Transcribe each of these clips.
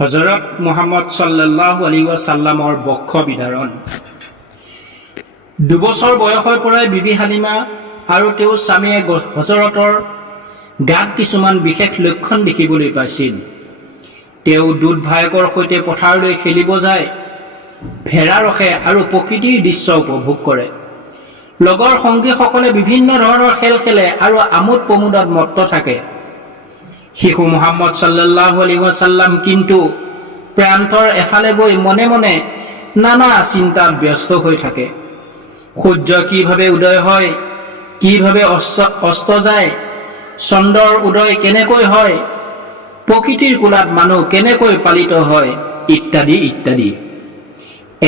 হযৰত মুহাম্মদ সাল্লাল্লাহু আলাইহি ওয়াসাল্লামৰ বক্ষ বিদাৰণ। 2 বছৰ বয়সৰ পৰাই বিবি হালিমা আৰু তেওঁৰ স্বামীয়ে হযৰতৰ গাত কিছুমান বিশেষ লক্ষণ দেখিবলৈ পাইছিল। তেওঁ দুধ ভায়েকৰ সৈতে পথাৰলৈ খেলিব যায়, ভেড়া ৰখে আৰু প্ৰকৃতিৰ দৃশ্য উপভোগ কৰে। লগৰ সংগীসকলে বিভিন্ন ধৰণৰ খেল খেলে আৰু আমোদ প্ৰমোদত মত্ত থাকে। শিশু মুহাম্মদ সাল্লাল্লাহু আলাইহি ওয়াসাল্লাম কিন্তু প্ৰান্তৰ এফালে গৈ মনে মনে নানা চিন্তাত ব্যস্ত হৈ থাকে। সূৰ্য কিভাৱে উদয় হয়, কিভাৱে অস্ত যায়, চন্দ্ৰৰ উদয় কেনেকৈ হয়, প্ৰকৃতিৰ কোলাত মানুহ কেনেকৈ পালিত হয়, ইত্যাদি ইত্যাদি।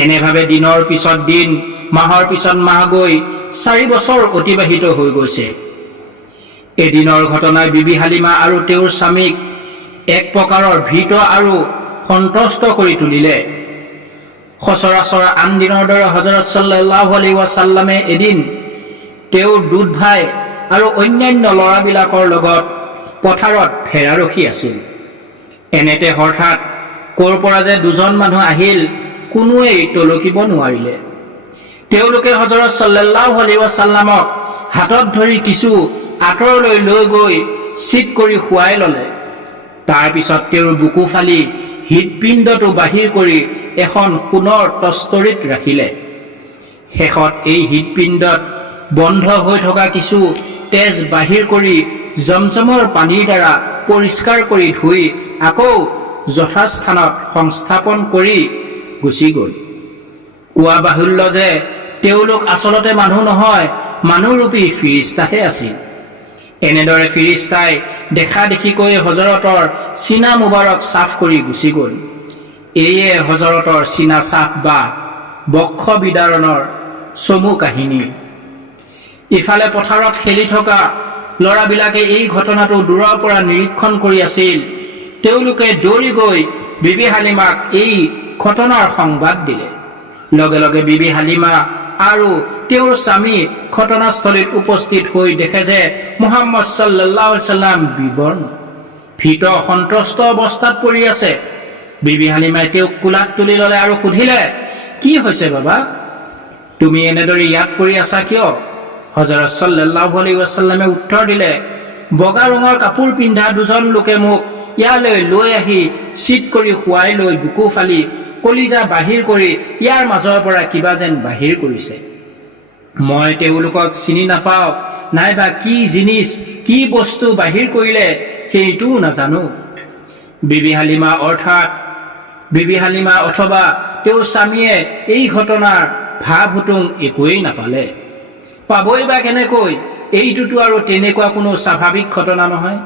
এনেভাৱে দিনৰ পিছত দিন, মাহৰ পিছত মাহ গৈ 4 বছৰ অতিবাহিত হৈ গৈছে। এদিনৰ ঘটনাই বিবি হালিমা আৰু তেওঁৰ স্বামীক এক প্ৰকাৰৰ ভীত আৰু সন্তুষ্ট কৰি তুলিলে। সচৰাচৰ আন দিনৰ দৰে হযৰত সাল্লাল্লাহু আলাইহি ওয়াসাল্লামে এদিন তেওঁৰ দুধ ভাই আৰু অন্যান্য ল'ৰাবিলাকৰ লগত পথাৰত ভেড়া ৰখি আছিল। এনেতে হঠাৎ ক'ৰ পৰা যে দুজন মানুহ আহিল, কোনোৱেই টলকিব নোৱাৰিলে। তেওঁলোকে হযৰত সাল্লাল্লাহু আলাইহি ওয়াসাল্লামক হাতত ধৰি কিছু আঁতৰলৈ লৈ গৈ চিত কৰি শুৱাই ল'লে। তাৰ পিছত তেওঁৰ বুকু ফালি হৃদপিণ্ডটো বাহিৰ কৰি এখন সোণৰ তস্তৰিত ৰাখিলে। শেষত এই হৃদপিণ্ডত বন্ধ হৈ থকা কিছু তেজ বাহিৰ কৰি জমজমৰ পানীৰ দ্বাৰা পৰিষ্কাৰ কৰি ধুই আকৌ যথাস্থানত সংস্থাপন কৰি গুচি গ'ল। কোৱা বাহুল্য যে তেওঁলোক আচলতে মানুহ নহয়, মানুহৰূপী ফিৰিষ্টাহে আছিল। এনেদৰে ফিৰিষ্টাই দেখা দেখিকৈ হযৰতৰ চিনা মুবাৰক চাফ কৰি গুচি গ'ল। এয়ে হযৰতৰ চিনা চাফ বা বক্ষ বিদাৰণৰ চমু কাহিনী। ইফালে পথাৰত খেলি থকা ল'ৰাবিলাকে এই ঘটনাটো দূৰৰ পৰা নিৰীক্ষণ কৰি আছিল। তেওঁলোকে দৌৰি গৈ বিবি হালিমাক এই ঘটনাৰ সংবাদ দিলে। লগে লগে বিবি হালিমা আৰু তেওঁৰ স্বামী ঘটনাস্থলীত উপস্থিত হৈ দেখে যে মুহাম্মদ সাল্লাল্লাহু আলাইহি ওয়াসাল্লাম বিবৰ্ণ ভীত সন্ত্ৰস্ত অৱস্থাত পৰি আছে। বিবি হালিমাই তেওঁক কোলাত তুলি ল'লে আৰু সুধিলে, কি হৈছে বাবা, তুমি এনেদৰে ইয়াত পৰি আছা কিয়? হযৰত সাল্লাল্লাহু আলাইহি ওয়াসাল্লামে উত্তৰ দিলে, বগা ৰঙৰ কাপোৰ পিন্ধা দুজন লোকে মোক ইয়ালৈ লৈ আহি চিত কৰি শুৱাই লৈ বুকু ফালি কলিজা বাহিৰ কৰি ইয়াৰ মাজৰ পৰা কিবা যেন বাহিৰ কৰিছে। মই তেওঁলোকক চিনি নাপাওঁ, নাইবা কি জিনিছ, কি বস্তু বাহিৰ কৰিলে সেইটোও নাজানো। বিবি হালিমা অথবা তেওঁৰ স্বামীয়ে এই ঘটনাৰ ভাৱ হুতুম একোৱেই নাপালে। পাবই বা কেনেকৈ? এইটোতো আৰু তেনেকুৱা কোনো স্বাভাৱিক ঘটনা নহয়।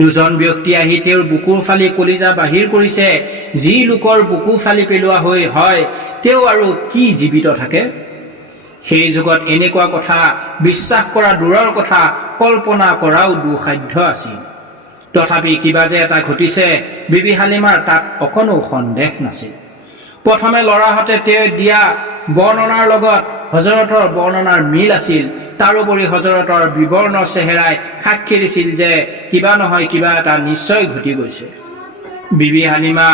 দুজন ব্যক্তি আহি তেওঁৰ বুকুৰ ফালি কলিজা বাহিৰ কৰিছে। যি লোকৰ বুকু ফালি পেলোৱা হয় তেওঁ আৰু কি জীৱিত থাকে? সেই যুগত এনেকুৱা কথা বিশ্বাস কৰা দূৰৰ কথা, কল্পনা কৰাও দুঃসাধ্য আছিল। তথাপি কিবা যে এটা ঘটিছে, বিবি হালিমাৰ তাত অকণো সন্দেহ নাছিল। প্ৰথমে ল'ৰাহঁতে তেওঁ দিয়া বৰ্ণনাৰ লগত হযৰতৰ বৰ্ণনাৰ মিল আছিল। তাৰোপৰি হযৰতৰ বিবৰ্ণ চেহেৰাই সাক্ষী দিছিল যে কিবা নহয় কিবা এটা নিশ্চয় ঘটি গৈছে। বিবি হালিমা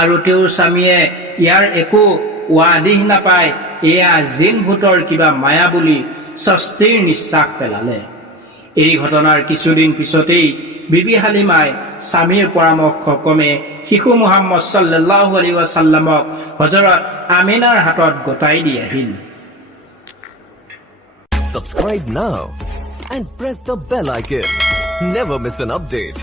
আৰু তেওঁৰ স্বামীয়ে ইয়াৰ একো ৱাদিহ নাপায়, এয়া জিন ভূতৰ কিবা মায়া বুলি স্বস্তিৰ নিশ্বাস পেলালে। এই ঘটনাৰ কিছুদিন পিছতেই বিবি হালিমাই স্বামীৰ পৰামৰ্শ ক্ৰমে শিশু মুহাম্মদ সাল্লাল্লাহু আলাইহি ওয়াসাল্লামক হযৰত আমিনাৰ হাতত গতাই দি আহিল। Subscribe now and press the bell icon. Never miss an update.